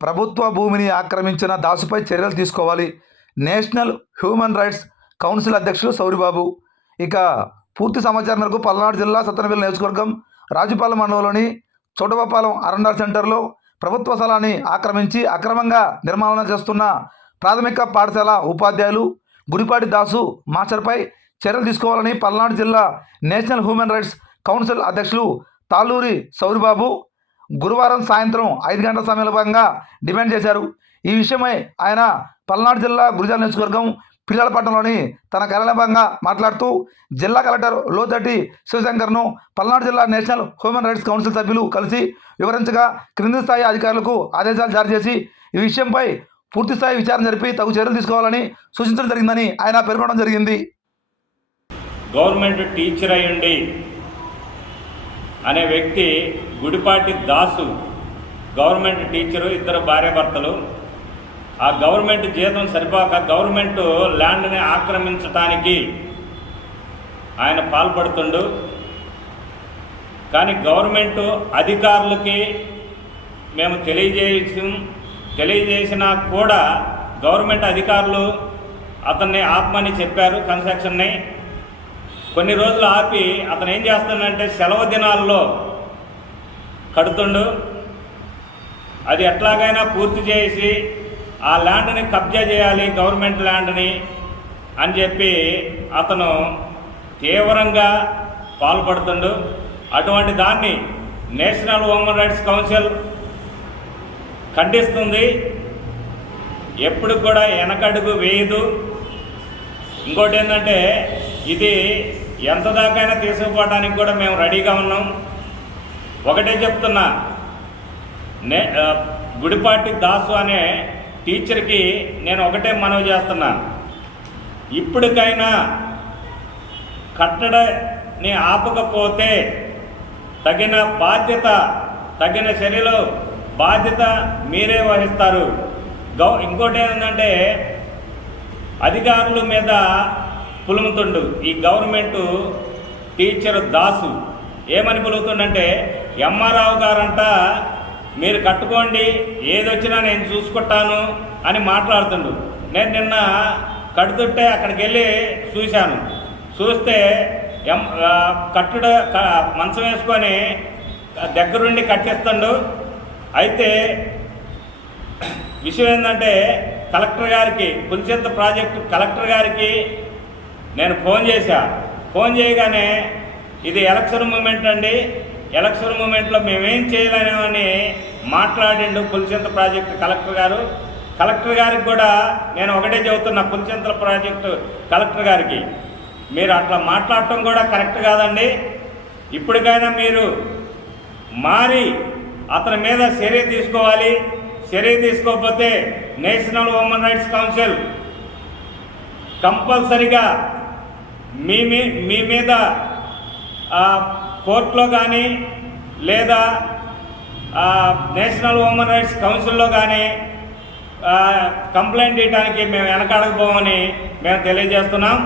ప్రభుత్వ భూమిని ఆక్రమించిన దాసుపై చర్యలు తీసుకోవాలి. నేషనల్ హ్యూమన్ రైట్స్ కౌన్సిల్ అధ్యక్షులు సౌరిబాబు. ఇక పూర్తి సమాచారం మేరకు పల్నాడు జిల్లా సత్తనపల్లి నియోజకవర్గం రాజుపాలెం మండలంలోని చోటవపాలెం అరండార్ సెంటర్లో ప్రభుత్వ స్థలాన్ని ఆక్రమించి అక్రమంగా నిర్మాణం చేస్తున్న ప్రాథమిక పాఠశాల ఉపాధ్యాయులు గుడిపాటి దాసు మాస్టర్పై చర్యలు తీసుకోవాలని పల్నాడు జిల్లా నేషనల్ హ్యూమన్ రైట్స్ కౌన్సిల్ అధ్యక్షులు తాళ్ళూరి సౌరిబాబు గురువారం సాయంత్రం ఐదు గంటల సమయంలో డిమాండ్ చేశారు. ఈ విషయమై ఆయన పల్నాడు జిల్లా గురిజాల నియోజకవర్గం పిల్లలపట్నంలోని తన కార్యాలయంగా మాట్లాడుతూ జిల్లా కలెక్టర్ లోతటి శివశంకర్ను పల్నాడు జిల్లా నేషనల్ హ్యూమన్ రైట్స్ కౌన్సిల్ సభ్యులు కలిసి వివరించగా క్రింది స్థాయి అధికారులకు ఆదేశాలు జారీ చేసి ఈ విషయంపై పూర్తిస్థాయి విచారణ జరిపి తగు చర్యలు తీసుకోవాలని సూచించడం జరిగిందని ఆయన పేర్కొనడం జరిగింది. గవర్నమెంట్ టీచర్ అయ్యండి. అనే వ్యక్తి గుడిపాటి దాసు గవర్నమెంట్ టీచరు ఇద్దరు భార్యాభర్తలు ఆ గవర్నమెంట్ జీతం సరిపోక గవర్నమెంట్ ల్యాండ్ని ఆక్రమించటానికి ఆయన పాల్పడుతుండు. కానీ గవర్నమెంట్ అధికారులకి మేము తెలియజేసి తెలియజేసినా కూడా గవర్నమెంట్ అధికారులు అతన్ని ఆత్మని చెప్పారు కన్స్ట్రక్షన్ని. కొన్ని రోజులు ఆపి అతను ఏం చేస్తాడంటే సెలవు దినాల్లో కడుతుండు. అది ఎట్లాగైనా పూర్తి చేసి ఆ ల్యాండ్ని కబ్జా చేయాలి గవర్నమెంట్ ల్యాండ్ని అని చెప్పి అతను తీవ్రంగా పాల్పడుతుండు. అటువంటి దాన్ని నేషనల్ హ్యూమన్ రైట్స్ కౌన్సిల్ ఖండిస్తుంది. ఎప్పుడు కూడా వెనకడుగు వేయదు. ఇంకోటి ఏంటంటే ఇది ఎంత దాకైనా తీసుకుపోవడానికి కూడా మేము రెడీగా ఉన్నాం. ఒకటే చెప్తున్నా నే గుడిపాటి దాసు అనే టీచర్కి నేను ఒకటే మనవి చేస్తున్నాను ఇప్పటికైనా కట్టడని ఆపకపోతే తగిన బాధ్యత తగిన చర్యలు బాధ్యత మీరే వహిస్తారు. గౌ ఇంకోటి ఏంటంటే అధికారుల మీద పులుముతుండు. ఈ గవర్నమెంట్ టీచర్ దాసు. ఏమని పులుగుతుండంటే ఎంఆర్రావు గారంట మీరు కట్టుకోండి ఏదొచ్చినా నేను చూసుకుంటాను అని మాట్లాడుతుండు. నేను నిన్న కడుతుంటే అక్కడికి వెళ్ళి చూశాను. చూస్తే ఎం కట్టుడ మంచం వేసుకొని దగ్గరుండి కట్టిస్తుండు. అయితే విషయం ఏంటంటే కలెక్టర్ గారికి పులిచెంత ప్రాజెక్టు కలెక్టర్ గారికి నేను ఫోన్ చేశా. ఫోన్ చేయగానే ఇది ఎలక్షన్ మూమెంట్ అండి. ఎలక్షన్ మూమెంట్లో మేమేం చేయలేమని మాట్లాడిండు పులిచింత ప్రాజెక్టు కలెక్టర్ గారు. కలెక్టర్ గారికి కూడా నేను ఒకటే చెబుతున్నా పులిచింతల ప్రాజెక్టు కలెక్టర్ గారికి. మీరు అట్లా మాట్లాడటం కూడా కరెక్ట్ కాదండి. ఇప్పటికైనా మీరు మారి అతని మీద చర్య తీసుకోవాలి. చర్య తీసుకోకపోతే నేషనల్ హ్యూమన్ రైట్స్ కౌన్సిల్ కంపల్సరిగా మీ మీ మీ మీద కోర్టులో కానీ లేదా నేషనల్ హ్యూమన్ రైట్స్ కౌన్సిల్లో కానీ కంప్లైంట్ ఇవ్వడానికి మేము వెనకాడకపోమని మేము తెలియజేస్తున్నాం.